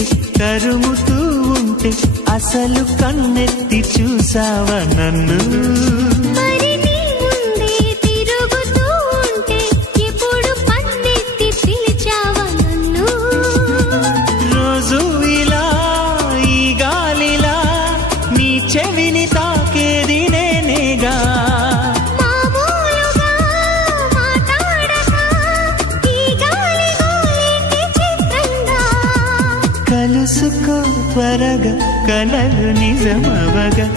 ఉంటే తరుముతూ ఉంటే అసలు కన్నెత్తి చూసావా నన్ను చెవిని తాకేది నేనేగా మామూలుగా మాట్లాడక ఈ గాలి గోలికి చిత్రంగా కలుసుకో త్వరగా కలలు నిజమవగా